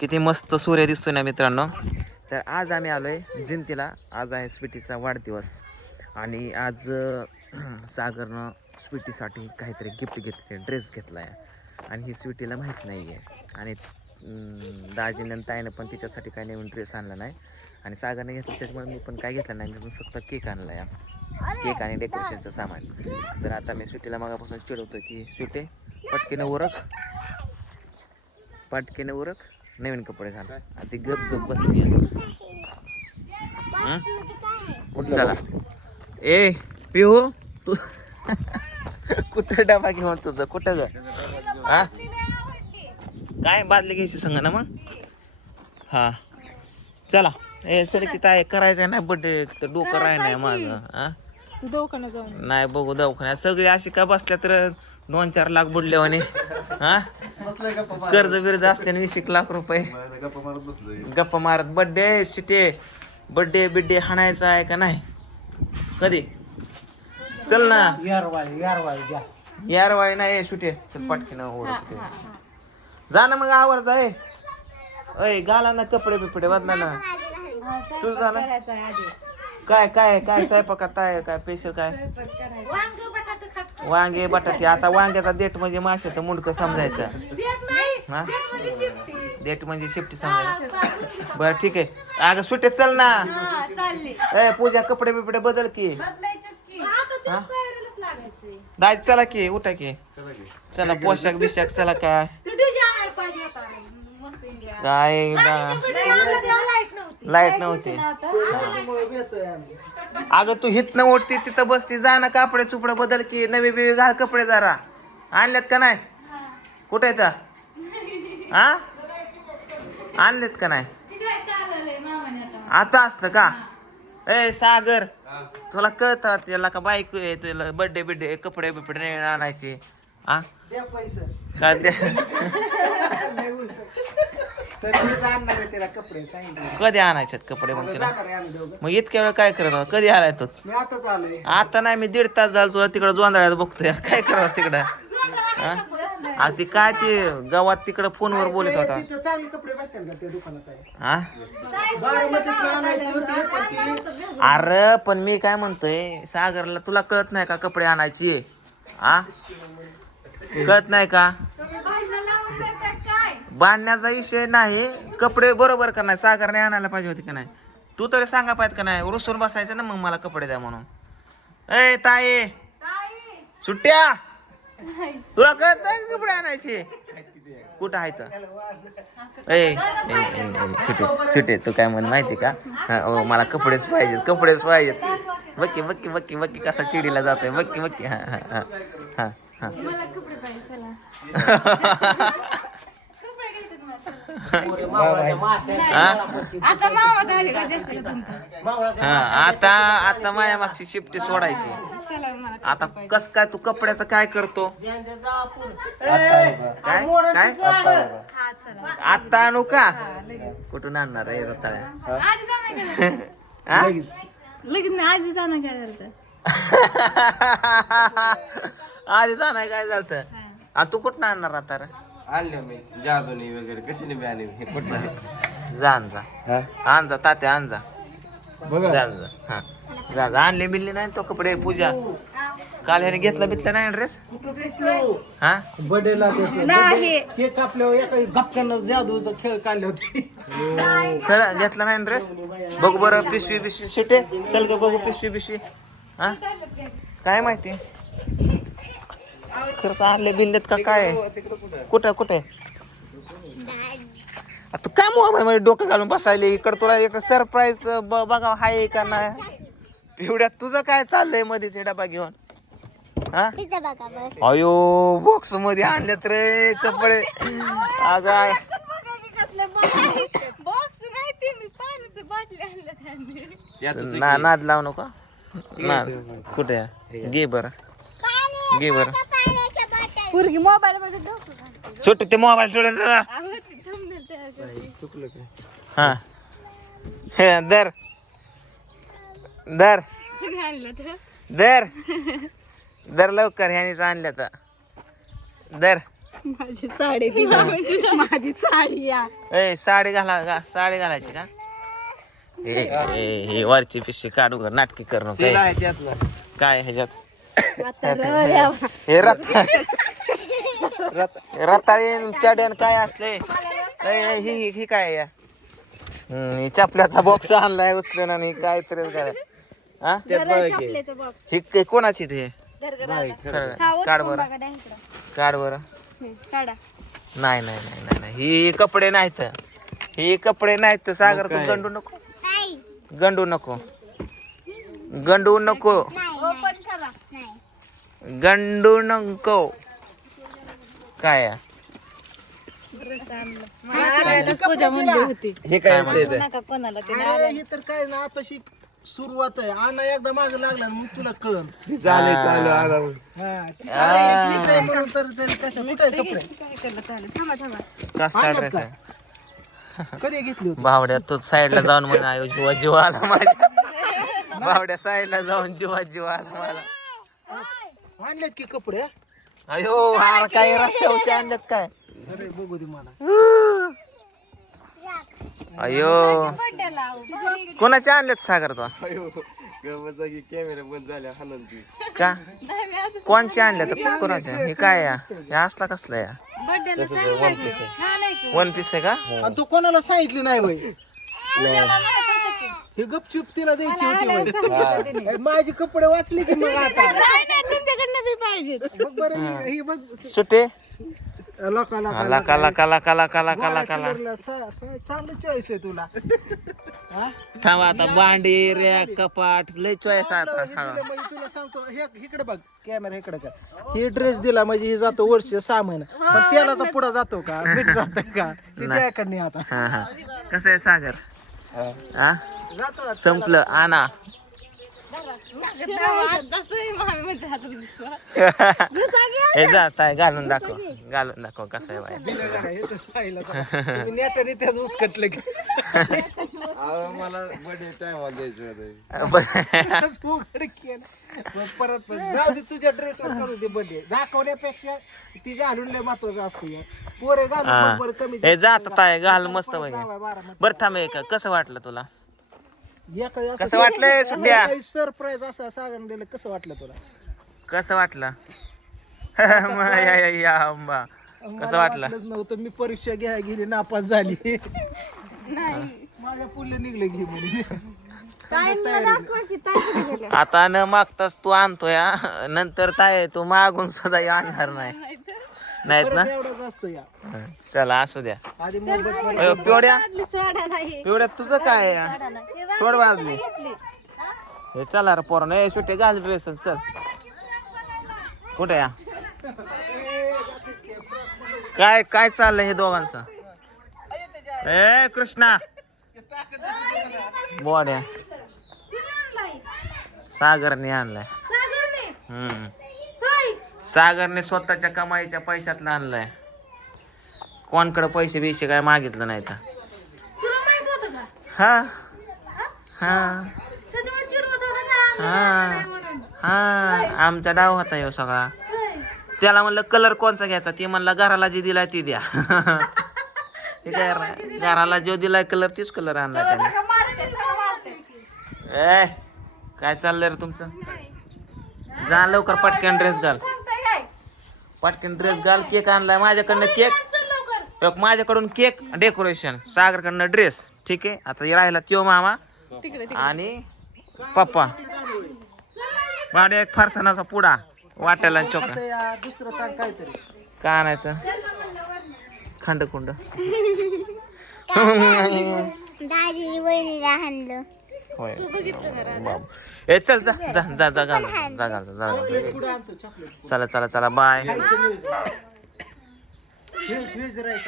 किती मस्त सूर्य दिसतोय ना मित्रांनो. तर आज आम्ही आलोय जिंतीला. आज आहे स्वीटीचा वाढदिवस. आणि आज सागरनं स्वीटीसाठी काहीतरी गिफ्ट घेतले ड्रेस घेतला आहे आणि ही स्वीटीला माहीत नाही आहे आणि दाजीनं ताईनं पण तिच्यासाठी काही नवीन ड्रेस आणला नाही. आणि सागरने घेतलं त्याच्यामुळे मी पण काय घेतलं नाही. मी फक्त केक आणला या केक आणि डेकोरेशनचं सामान. तर आता मी स्वीटीला मागापासून चिडवतो की स्वीटे पटकीनं उरक पटकीनं उरक नवीन कपडे घाल. आणि ती गप गप बसली. हं? चला. ए पिहू तू कुठं डबा घेऊन तुझं? कुठं ग? हा? काय बादली घ्यायची संग ना मग? हा. चला. ए सर की काय करायचं नाही बड्डे तर डोकं राही नाही माझं हा? नाही बघू दवाखान्यात. सगळी अशी का बसल्या तर दोन चार लाख बुडले म्हणे हा? कर्ज बिर्ज असल्याने वीस एक लाख रुपये. गप्पा मारत. बड्डे शिटे. बड्डे बिड्डे हाणायचा आहे का नाही? कधी? चल ना. यार वाय नाही सुटे चल पटकीनं ओळखते. जा ना मग आवर जाय अय घाला ना कपडे बिपडे बदला ना. तुझं झालं? काय काय काय स्वयंपाकात आहे काय स्पेशल काय? वांगे बटाटे. आता वांग्याचा देठ म्हणजे माशाचं मुंडकं समजायचं. हा? देठ म्हणजे शिफ्टी समजायचं. बरं ठीक आहे. अगं सुटे चल ना. ए पूजा कपडे बिपडे बदल की. हा? चला की उठा की. चला पोशाख बिशाख चला काय काय लाइट नव्हती. अगं तू हितनं ओढती तिथं बसती जा ना कापडे चुपडे बदल की नवी बिवी घाल कपडे जरा. आणलेत का नाही? कुठे आहेत? हा आणलेत का नाही? आता असतं का? ए सागर तुला कळतात त्याला का बाईक तुला बर्थडे बिड्डे कपडे बिपडे आणायचे. हा कपडे सांगितले. कधी आणायच्यात कपडे मग तिला? जाणार आहे आम्ही दोघं. मग इतक्या वेळ काय करत होता? कधी आलाय तो? मी आताच आलोय आता नाही मी दीड तास झालं तुला तिकडं जोंधळ्यात बघतोय. काय करत तिकडं? हा? आ ती काय ते गावात तिकडं फोनवर बोलत होता. तिथं चांगले कपडे भेटतात का त्या दुकानात आहे? हा? बारामतीतलं आणायचे होते पण ती अरे पण मी काय म्हणतोय सागरला तुला कळत नाही का कपडे आणायची? हा? कळत नाही का? बांधण्याचा विषय नाही. कपडे बरोबर का नाही? सागरने आणायला पाहिजे होते का नाही? तू तरी सांगा पाहिजे का नाही? रुसून बसायचं ना मग मला कपडे द्या म्हणून. ए ताई. सुट्ट्या? तुला कळत नाही कपडे आणायचे? कुठं आहे तर ए सुटे सुटे तू काय म्हण माहिती का? हा, मला कपडेच पाहिजेत कपडेच पाहिजेत. बक्की बक्की बक्की बक्की कसा चिडीला जातोय. बक्की बक्की हा हा हा हा हा. हा आता मामा झाले का जास्त का तुमचं? हा आता आता माया मागची शिफ्टी सोडायची. चला मला आता कस काय तू कपड्याचं काय करतो? काय? काय? हा चला. आता आणू का? कुठून आणणार आहे रताळ्या आधी जाणं काय हा? लगेच. नाही आधी जाणं काय झालं आधी जाणार काय झालं आ तू कुठं आणणार आता रे? आणले मी. जादूनी वगैरे कशाने बी आणले. हे जा आण जा. आण जा तात्या आण जा. बघा. जा जा. हा. जा जा. आणले बिल्ले नाही तो कपडे पूजा. काल ह्याने घेतला बितला नाही ड्रेस हा? बर्थडेला नाही. केक कापल्यावर एका गप्प्यानं जादूचा खेळ काढले होते. खरं घेतला नाही ड्रेस बघू बरं पिशवी पिशवी. शिटे चल ग बघू पिशवी पिशवी. हा? काय माहिती? खरंच आणले बिल्लेत का काय? कुठं कुठे? तू काय मोबाईल मध्ये डोकं घालून बसायले? इकडं तुला इकडं सरप्राईज बघा हाय का नाही? पिवड्यात तुझं काय चाललंय मध्येच हे डबा घेऊन? हा? अयो बॉक्समध्ये आणल्यात रे कपडे. अगं ना नाद लावू नका. ना कुठे? गे घे बर. घे बरं. पोरगी मोबाईल मध्ये डोकं ते मोबाईल सोडून जरा. आहो ती thumbnail तयार करते. चुकलं का हा. हे, दर दर कोणी आणलं तर? दर दर लवकर ह्यानेच आणल्या तर. दर माझी साडी माझी साडी या. ए साडी घाला गा साडी घालायची का? ए, ए, हे वरची पिशवी काढू का नाटकी करणं तेल काय त्यातलं. काय ह्याच्यात? आता. हे रत रत रताळी चड्यान काय असले? ही ही- ही काय या ही चपल्याचा बॉक्स आणलाय उचलून आणि काय? तरी काय हा. ही काय कोणाची ते? काढ बरं. बघा द्या इकडं. काढ बरं. नाही नाही नाही नाही नाही. ही कपडे नाहीत. ही कपडे नाहीत. सागर तू? गंडू नको. गंडू नको. गंडू नको. ओपन करा. गंडू नको. काय आहे? पूजा म्हणली होती हे काय म्हणते नका कोणाला ते? अरे ही तर काय ना आताशी सुरुवात आहे आणा एकदा माग लागला ना मग तुला कळन झाले चालू आता हा. अरे, मीच आहे म्हणून तर कुठे आहे कपडे काय चालेल थांबा थांबा कसला ड्रेस आहे कधी घेतली होती? बावड्या तू साईडला जाऊन म्हणा आयो जीवा जीवा आला माझ्या. बावड्या साईडला जाऊन जीवा जीवा आला मला. आणलेत की कपडे? अयो अरे काय रस्त्यावरचे आणल्यात काय? अरे बघू दे मला अयो. कोणाचे आणल्यात सागर तो? कॅमेरा बंद झाल्या हाणून ती का? कोणचे आणल्यात? कोणाचे? हे काय या? हे असला कसला या. वन पीस आहे का? आणि तू कोणाला सांगितली नाही बाई पूजाला नाही पडतं की. हे गपचूप तिला द्यायची होती. अरे, माझी कपडे वाचले की मग आता? नाही नाही तुमच्याकडनं बी पाहिजेत. बघ बरं ही- ही बघ. सुटे? लोका लोका लका. लका लका लका लका लका लका चांगलं चॉईस आहे तुला. हा? थांबा आता भांडी रॅक कपाट लय चॉईस आता हे दिलं म्हणजे तुला सांगतो हे इकडे बघ कॅमेरा इकडे कर. हे ड्रेस दिला म्हणजे हे जातो वर्ष सहा महिना. पण तेलाचा पुढा जातो का? मीठ जात का? ते त्याकडे आता. हा हा. कसं आहे सागर? हा? संपलं. आणा घुसवा. हे जात आहे घालून दाखव. घालून दाखव कसं आहे अहो, मला परत परत जाऊ दे तुझ्या ड्रेसवर करू दे बर्थडे दाखवण्यापेक्षा ती घालून लय महत्वाचं असतं पोरे घालून बरं कमी हे जात आहे घाल मस्त लावाय बारा थांब एक कसं वाटलं तुला? एका असं- कसं वाटलंय सध्या? सरप्राईज असं सागर दिलं कसं वाटलं तुला? कसं वाटलं? म- या- या- या अंबा कसं मला वाटलं? वाटलंच नव्हतं मी परीक्षा घ्या गेली नापास झाली. माझ्या पुढले निघले घे म्हणे. ताईंना दाखवा की ताई कुठे गेल्या? आता न मागताच तू आणतोय हा. नंतर काय तू मागून सुद्धा आणणार नाही. नाहीत ना? परत एवढाच असतो या. हं. चला असू द्या. आधी मोबाईल अयो, पिवड्या. वाजली सोडा नाही पिवड्या तुझं काय आहे, हा? सोड वाजली. घेतली. हे? चला रे पोरण ए सुट्टे घाल ड्रेस चल. कुठे या? काय काय चाललंय हे दोघांचं? ए कृष्णा. बोड्या. सागरने आणलाय. सागरने. हम्म. होय. सागरने स्वतःच्या कमाईच्या पैशातलं आणलाय. कोणकडे पैसे बिशे काय मागितलं नाही तर. तुला माहीत होतं का? हा. हा? त्याच्यामुळे चिडवत होता का? हा. म्हणून. हा. आमचा डाव होता ह्यो सगळा. त्याला म्हणलं कलर कोणचा घ्यायचा? ते म्हणला घराला जे दिलाय ती द्या. हे काय रा- घराला जो दिलाय कलर तीच कलर आणला त्याने. मारते मारते. ए काय चाललंय रे तुमचं जा लवकर पटकन ड्रेस घाल पटकन ड्रेस घाल केक आणलाय माझ्याकडनं केक चल लवकर एक माझ्याकडून केक डेकोरेशन सागरकडनं ड्रेस ठीक आहे आता हे राहिला त्यो मामा तिकडे आणि पप्पा वाड्या एक फरसाणाचा पुडा वाट्याला चोका आता या दुसरं सांग काहीतरी का आणायचं खंडकुंड दाजी हाणलं होय. बाबू. ए चल जा जा जा जा घाल जा घाल जा घाल. चला चला चला बाय.